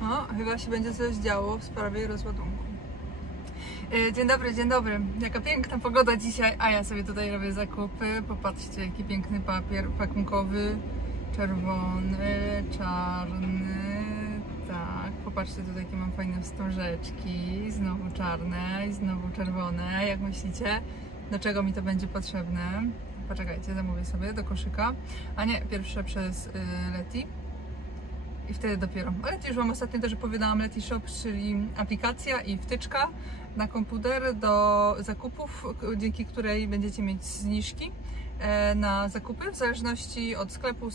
No, chyba się będzie coś działo w sprawie rozładunku. Dzień dobry. Jaka piękna pogoda dzisiaj, a ja sobie tutaj robię zakupy. Popatrzcie, jaki piękny papier pakunkowy. Czerwony, czarny. Tak, popatrzcie tutaj, jakie mam fajne wstążeczki. Znowu czarne i znowu czerwone. Jak myślicie, do czego mi to będzie potrzebne? Poczekajcie, zamówię sobie do koszyka. A nie, pierwsze przez Leti. I wtedy dopiero. Leti już Wam ostatnio też opowiadałam, Leti Shop, czyli aplikacja i wtyczka na komputer do zakupów, dzięki której będziecie mieć zniżki na zakupy. W zależności od sklepu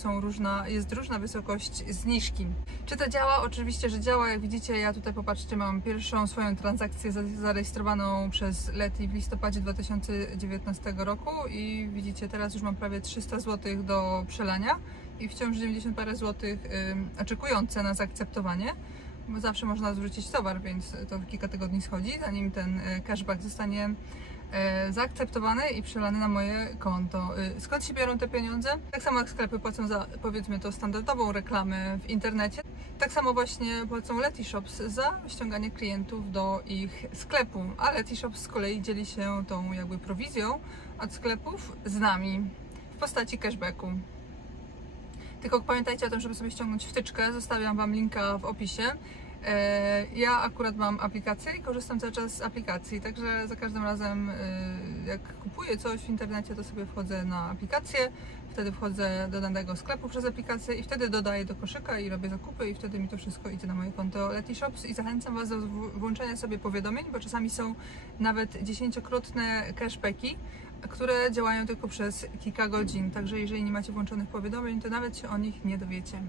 jest różna wysokość zniżki. Czy to działa? Oczywiście, że działa. Jak widzicie, ja tutaj, popatrzcie, mam pierwszą swoją transakcję zarejestrowaną przez Leti w listopadzie 2019 roku i widzicie, teraz już mam prawie 300 zł do przelania i wciąż 90 parę złotych oczekujące na zaakceptowanie. Bo zawsze można zwrócić towar, więc to kilka tygodni schodzi, zanim ten cashback zostanie zaakceptowany i przelany na moje konto. Skąd się biorą te pieniądze? Tak samo jak sklepy płacą za, powiedzmy to, standardową reklamę w internecie, tak samo właśnie płacą Leti Shops za ściąganie klientów do ich sklepu, a Leti Shops z kolei dzieli się tą jakby prowizją od sklepów z nami w postaci cashbacku. Tylko pamiętajcie o tym, żeby sobie ściągnąć wtyczkę, zostawiam Wam linka w opisie. Ja akurat mam aplikację i korzystam cały czas z aplikacji, także za każdym razem jak kupuję coś w internecie, to sobie wchodzę na aplikację, wtedy wchodzę do danego sklepu przez aplikację i wtedy dodaję do koszyka i robię zakupy i wtedy mi to wszystko idzie na moje konto Leti Shops i zachęcam Was do włączenia sobie powiadomień, bo czasami są nawet 10-krotne cashbacki, które działają tylko przez kilka godzin, także jeżeli nie macie włączonych powiadomień, to nawet się o nich nie dowiecie.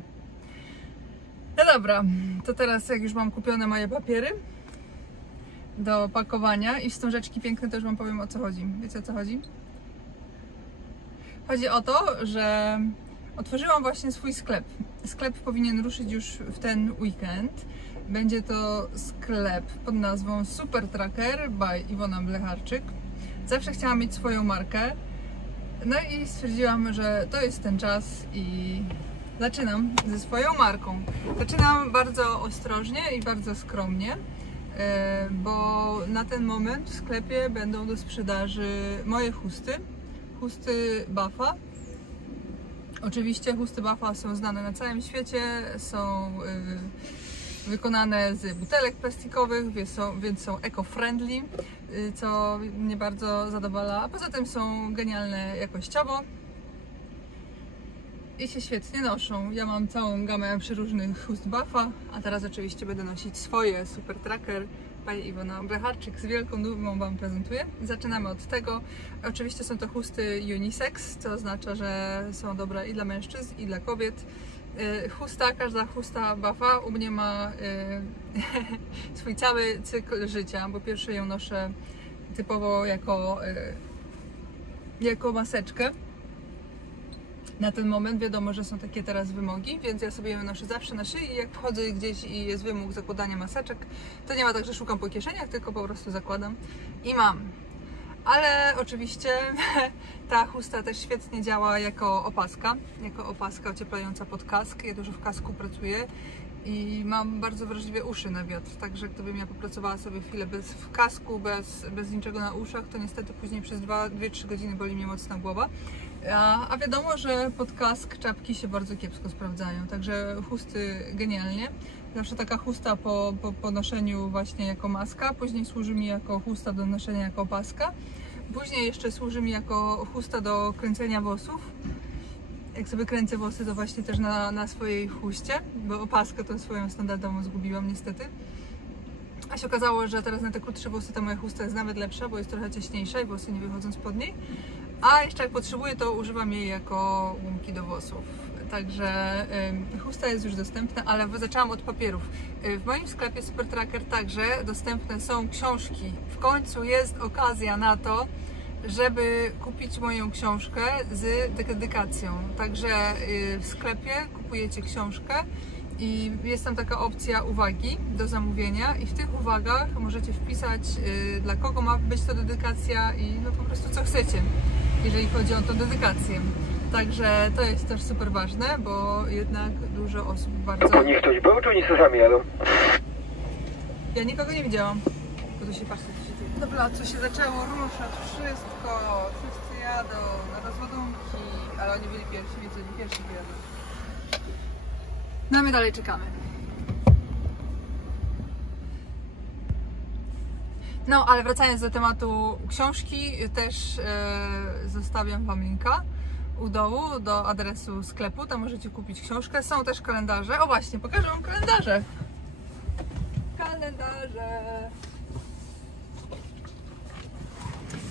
No dobra, to teraz jak już mam kupione moje papiery do pakowania i wstążeczki piękne, to już Wam powiem, o co chodzi. Wiecie, o co chodzi? Chodzi o to, że otworzyłam właśnie swój sklep. Sklep powinien ruszyć już w ten weekend. Będzie to sklep pod nazwą Super Tracker by Iwona Blecharczyk. Zawsze chciałam mieć swoją markę, no i stwierdziłam, że to jest ten czas i zaczynam ze swoją marką. Zaczynam bardzo ostrożnie i bardzo skromnie, bo na ten moment w sklepie będą do sprzedaży moje chusty Buffa. Oczywiście chusty Buffa są znane na całym świecie, są wykonane z butelek plastikowych, więc są eco-friendly, co mnie bardzo zadowala, a poza tym są genialne jakościowo i się świetnie noszą. Ja mam całą gamę przeróżnych chust Buffa, a teraz oczywiście będę nosić swoje Super Tracker. Pani Iwona Blecharczyk z wielką dumą Wam prezentuję. Zaczynamy od tego. Oczywiście są to chusty unisex, co oznacza, że są dobre i dla mężczyzn, i dla kobiet. Każda chusta Buffa u mnie ma swój cały cykl życia, bo pierwsze ją noszę typowo jako maseczkę. Na ten moment wiadomo, że są takie teraz wymogi, więc ja sobie ją noszę zawsze na szyi i jak wchodzę gdzieś i jest wymóg zakładania maseczek, to nie ma tak, że szukam po kieszeniach, tylko po prostu zakładam i mam. Ale oczywiście ta chusta też świetnie działa jako opaska ocieplająca pod kask. Ja dużo w kasku pracuję i mam bardzo wrażliwe uszy na wiatr, także gdybym ja popracowała sobie chwilę w kasku, bez niczego na uszach, to niestety później przez 2-3 godziny boli mnie mocno głowa. A wiadomo, że pod kask czapki się bardzo kiepsko sprawdzają, także chusty genialnie. Zawsze taka chusta po noszeniu właśnie jako maska, później służy mi jako chusta do noszenia jako opaska, później jeszcze służy mi jako chusta do kręcenia włosów. Jak sobie kręcę włosy, to właśnie też na swojej chuście, bo opaskę tą swoją standardową zgubiłam niestety. A się okazało, że teraz na te krótsze włosy ta moja chusta jest nawet lepsza, bo jest trochę ciaśniejsza i włosy nie wychodzą spod niej. A jeszcze jak potrzebuję, to używam jej jako gumki do włosów. Także chusta jest już dostępna, ale zaczęłam od papierów. W moim sklepie Super Tracker także dostępne są książki. W końcu jest okazja na to, żeby kupić moją książkę z dedykacją. Także w sklepie kupujecie książkę i jest tam taka opcja uwagi do zamówienia i w tych uwagach możecie wpisać, dla kogo ma być to dedykacja i no po prostu co chcecie, jeżeli chodzi o tą dedykację. Także to jest też super ważne, bo jednak dużo osób bardzo... To niech ktoś był, czy oni sobie sami jadą? Ja nikogo nie widziałam. Bo tu się patrzy, co się dzieje. Dobra, co się zaczęło ruszać, wszystko. Wszyscy jadą na rozładunki, ale oni byli pierwsi, więc oni pierwsi wyjadą. No a my dalej czekamy. No, ale wracając do tematu książki, też zostawiam Wam linka u dołu do adresu sklepu, tam możecie kupić książkę. Są też kalendarze. O właśnie, pokażę Wam kalendarze.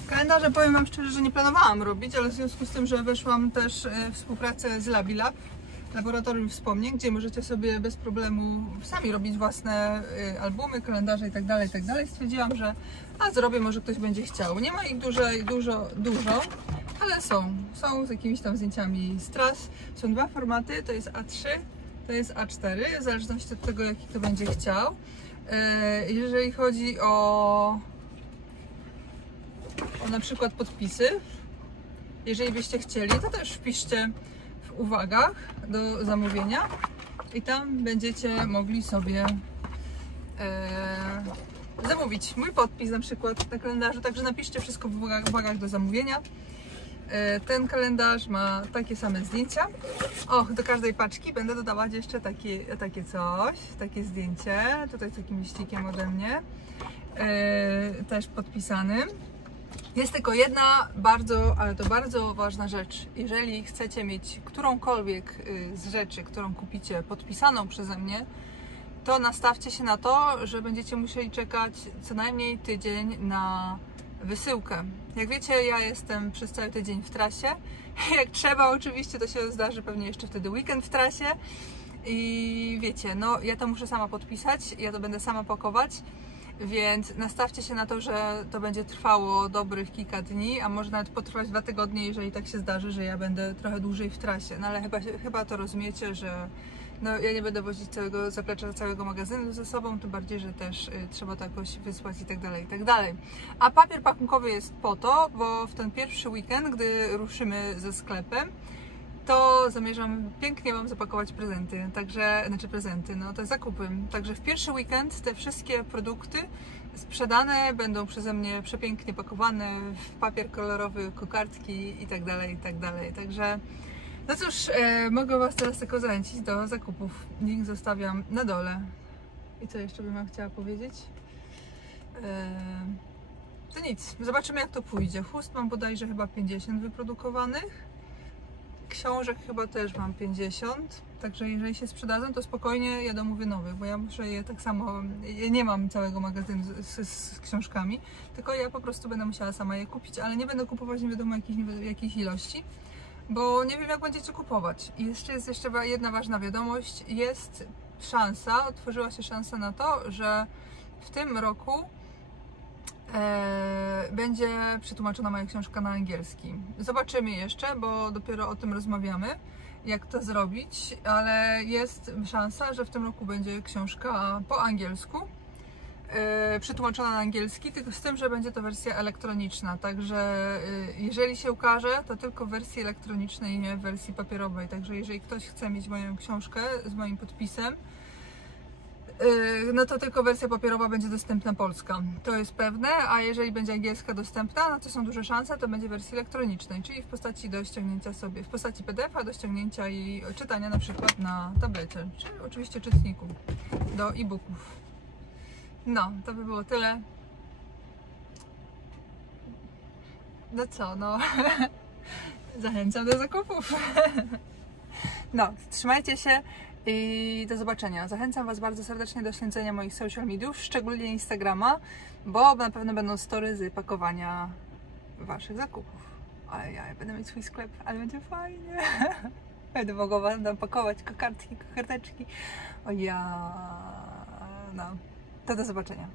Kalendarze, powiem Wam szczerze, że nie planowałam robić, ale w związku z tym, że weszłam też w współpracę z LabiLab, Laboratorium Wspomnień, gdzie możecie sobie bez problemu sami robić własne albumy, kalendarze itd., stwierdziłam, że zrobię, może ktoś będzie chciał. Nie ma ich dużo, ale są z jakimiś tam zdjęciami z tras. Są dwa formaty, to jest A3, to jest A4, w zależności od tego, jaki kto będzie chciał. Jeżeli chodzi o na przykład podpisy, jeżeli byście chcieli, to też wpiszcie w uwagach do zamówienia i tam będziecie mogli sobie zamówić mój podpis na przykład na kalendarzu, także napiszcie wszystko w uwagach do zamówienia. Ten kalendarz ma takie same zdjęcia. Do każdej paczki będę dodawać jeszcze takie zdjęcie, tutaj z takim liścikiem ode mnie, też podpisanym. Jest tylko jedna bardzo ważna rzecz. Jeżeli chcecie mieć którąkolwiek z rzeczy, którą kupicie, podpisaną przeze mnie, to nastawcie się na to, że będziecie musieli czekać co najmniej tydzień na wysyłkę. Jak wiecie, ja jestem przez cały tydzień w trasie. Jak trzeba, oczywiście, to się zdarzy pewnie jeszcze wtedy weekend w trasie. I wiecie, no ja to muszę sama podpisać, ja to będę sama pakować. Więc nastawcie się na to, że to będzie trwało dobrych kilka dni, a może nawet potrwać 2 tygodnie, jeżeli tak się zdarzy, że ja będę trochę dłużej w trasie. No ale chyba to rozumiecie, że no, ja nie będę wozić całego zaplecza, całego magazynu ze sobą, tym bardziej, że też trzeba to jakoś wysłać i tak dalej. A papier pakunkowy jest po to, bo w ten pierwszy weekend, gdy ruszymy ze sklepem, to zamierzam pięknie Wam zapakować prezenty, te zakupy. Także w pierwszy weekend te wszystkie produkty sprzedane będą przeze mnie przepięknie pakowane w papier kolorowy, kokardki i tak dalej. Także, no cóż, mogę Was teraz tylko zachęcić do zakupów. Link zostawiam na dole. I co jeszcze bym Wam chciała powiedzieć? To nic, zobaczymy jak to pójdzie. Chust mam bodajże chyba 50 wyprodukowanych. Książek chyba też mam 50, także jeżeli się sprzedadzą, to spokojnie ja domówię nowych, bo ja muszę je tak samo, ja nie mam całego magazynu z książkami, tylko ja po prostu będę musiała sama je kupić, ale nie będę kupować nie wiadomo jakiejś ilości, bo nie wiem jak będziecie kupować. I jest jeszcze jedna ważna wiadomość, otworzyła się szansa na to, że w tym roku będzie przetłumaczona moja książka na angielski. Zobaczymy jeszcze, bo dopiero o tym rozmawiamy, jak to zrobić, ale jest szansa, że w tym roku będzie książka po angielsku, przetłumaczona na angielski, tylko z tym, że będzie to wersja elektroniczna, także jeżeli się ukaże, to tylko w wersji elektronicznej, nie w wersji papierowej, także jeżeli ktoś chce mieć moją książkę z moim podpisem, no to tylko wersja papierowa będzie dostępna polska. To jest pewne, a jeżeli będzie angielska dostępna, no to są duże szanse, to będzie w wersji elektronicznej, czyli w postaci do ściągnięcia sobie, w postaci PDF-a do ściągnięcia i czytania na przykład na tablecie, czy oczywiście czytniku do e-booków. No, to by było tyle. No co, no zachęcam do zakupów. No, trzymajcie się i do zobaczenia. Zachęcam Was bardzo serdecznie do śledzenia moich social mediów, szczególnie Instagrama, bo na pewno będą story z pakowania Waszych zakupów. Ale ja będę mieć swój sklep, ale będzie fajnie. Będę mogła Wam pakować kokardki, kokardeczki. No, to do zobaczenia.